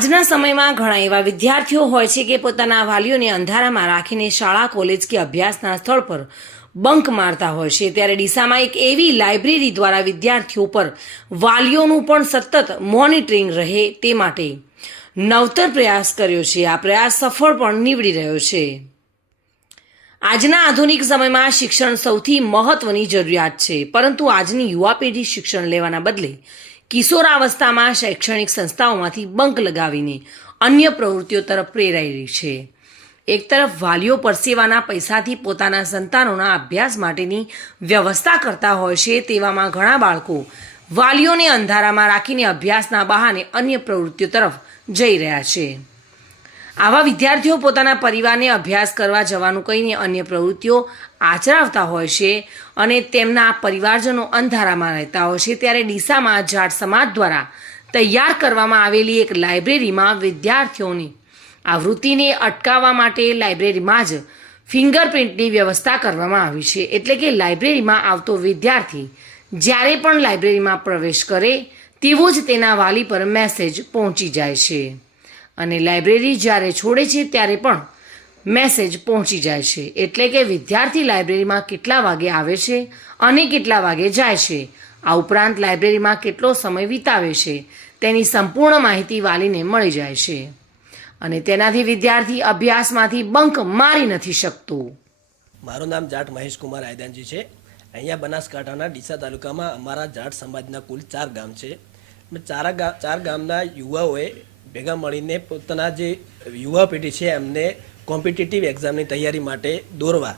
આજના સમયમાં ઘણા એવા વિદ્યાર્થીઓ હોય છે કે પોતાના વાલીઓને અંધારામાં રાખીને શાળા કોલેજ કે અભ્યાસના સ્થળ પર બંક મારતા હોય છે। ત્યારે ડીસામાં એક એવી લાઇબ્રેરી દ્વારા વિદ્યાર્થીઓ પર વાલીઓનું પણ સતત મોનિટરિંગ રહે તે માટે નવતર પ્રયાસ કર્યો છે। આ પ્રયાસ સફળ પણ નીવડી રહ્યો છે। આજના આધુનિક સમયમાં શિક્ષણ સૌથી મહત્વની જરૂરિયાત છે, પરંતુ આજની યુવા પેઢી શિક્ષણ લેવાના બદલે કિશોરાવસ્થામાં શૈક્ષણિક સંસ્થાઓમાંથી બંક લગાવીને અન્ય પ્રવૃત્તિઓ તરફ પ્રેરાઈ રહી છે। એક તરફ વાલીઓ પરસેવાના પૈસાથી પોતાના સંતાનોના અભ્યાસ માટેની વ્યવસ્થા કરતા હોય છે, તેવામાં ઘણા બાળકો વાલીઓને અંધારામાં રાખીને અભ્યાસના બહાને અન્ય પ્રવૃત્તિઓ તરફ જઈ રહ્યા છે। આવા વિદ્યાર્થીઓ પોતાના પરિવારને અભ્યાસ કરવા જવાનું કહીને અન્ય પ્રવૃત્તિઓ આચરાવતા હોય છે અને તેમના પરિવારજનો અંધારામાં રહેતા હોય છે। ત્યારે ડીસામાં જાટ સમાજ દ્વારા તૈયાર કરવામાં આવેલી એક લાઇબ્રેરીમાં વિદ્યાર્થીઓની આ વૃત્તિને અટકાવવા માટે લાઇબ્રેરીમાં જ ફિંગરપ્રિન્ટની વ્યવસ્થા કરવામાં આવી છે। એટલે કે લાઇબ્રેરીમાં આવતો વિદ્યાર્થી જ્યારે પણ લાઇબ્રેરીમાં પ્રવેશ કરે તેવો જ તેના વાલી પર મેસેજ પહોંચી જાય છે અને લાઇબ્રેરી જ્યારે છોડે છે ત્યારે પણ મેસેજ પહોંચી જાય છે। એટલે કે વિદ્યાર્થી લાઇબ્રેરીમાં કેટલા વાગે આવે છે અને કેટલા વાગે જાય છે, આ ઉપરાંત લાઇબ્રેરીમાં કેટલો સમય વિતાવે છે તેની સંપૂર્ણ માહિતી વાલીને મળી જાય છે અને તેનાથી વિદ્યાર્થી અભ્યાસમાંથી બંક મારી નથી શકતો। મારું નામ જાટ મહેશ કુમાર આયદાનજી છે। અહીંયા બનાસકાંઠાના ડીસા તાલુકામાં અમારા જાટ સમાજના કુલ 4 ગામ છે। ચાર ગામના યુવાઓએ ભેગા મળીને પોતાના જે યુવા પેઢી છે એમને કોમ્પિટિટિવ એક્ઝામની તૈયારી માટે દોરવા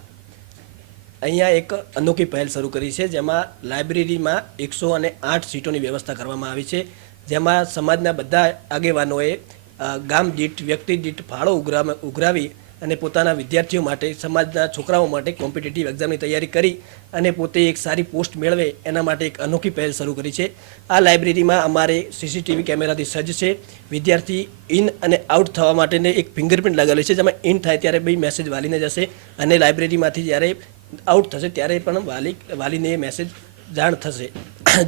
અહીંયા એક અનોખી પહેલ શરૂ કરી છે, જેમાં લાઇબ્રેરીમાં 108 સીટોની વ્યવસ્થા કરવામાં આવી છે, જેમાં સમાજના બધા આગેવાનોએ ગામ દીઠ વ્યક્તિ દીઠ ફાળો ઉઘરાવી અને પોતાના વિદ્યાર્થીઓ માટે, સમાજના છોકરાઓ માટે કોમ્પિટિટિવ એક્ઝામની તૈયારી કરી અને પોતે એક સારી પોસ્ટ મેળવે એના માટે એક અનોખી પહેલ શરૂ કરી છે। આ લાઇબ્રેરીમાં અમારે સીસીટીવી કેમેરાથી સજ્જ છે। વિદ્યાર્થી ઇન અને આઉટ થવા માટેને એક ફિંગરપ્રિન્ટ લગાવેલી છે, જેમાં ઇન થાય ત્યારે બી મેસેજ વાલીને જશે અને લાઇબ્રેરીમાંથી જ્યારે આઉટ થશે ત્યારે પણ વાલીને મેસેજ જાણ થશે,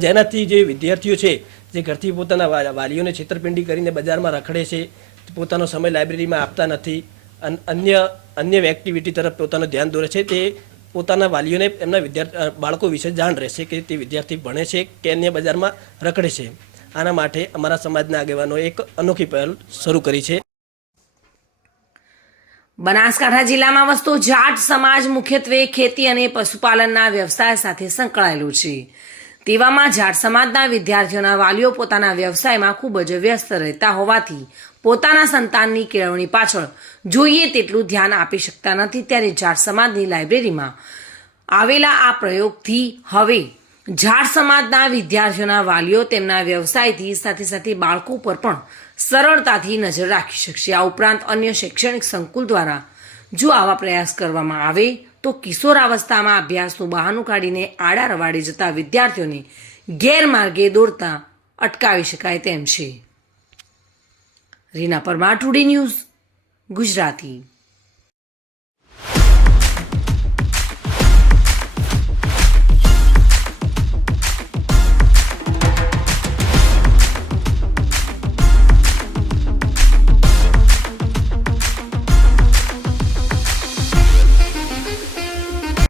જેનાથી જે વિદ્યાર્થીઓ છે જે ઘરથી પોતાના વાલીઓને છેતરપિંડી કરીને બજારમાં રખડે છે, પોતાનો સમય લાઇબ્રેરીમાં આપતા નથી, અન્ય એક્ટિવિટી તરફ પોતાનું ધ્યાન દોરે છે, તે પોતાના વાલીઓને એમના બાળકો વિશે જાણ રહેશે કે તે વિદ્યાર્થી ભણે છે કે અન્ય બજારમાં રખડે છે। આના માટે અમારા સમાજના આગેવાનોએ એક અનોખી પહેલ શરૂ કરી છે। બનાસકાંઠા જિલ્લામાં વસતો જાટ સમાજ મુખ્યત્વે ખેતી અને પશુપાલનના વ્યવસાય સાથે સંકળાયેલો છે। તેવામાં જાટ સમાજના વિદ્યાર્થીઓના વાલીઓ પોતાના વ્યવસાયમાં ખૂબ જ વ્યસ્ત રહેતા હોવાથી પોતાના સંતાનની કેળવણી પાછળ જોઈએ તેટલું ધ્યાન આપી શકતા નથી। ત્યારે જાટ સમાજની લાઇબ્રેરીમાં આવેલા આ પ્રયોગથી હવે જાટ સમાજના વિદ્યાર્થીઓના વાલીઓ તેમના વ્યવસાયથી સાથે સાથે બાળકો પર પણ સરળતાથી નજર રાખી શકશે। આ ઉપરાંત અન્ય શૈક્ષણિક સંકુલ દ્વારા જો આવા પ્રયાસ કરવામાં આવે તો કિશોરાવસ્થામાં અભ્યાસનું બહાનું કાઢીને આડા રવાડે જતા વિદ્યાર્થીઓને ગેરમાર્ગે દોરતા અટકાવી શકાય તેમ છે। Reena Parmar, today news, Gujarati.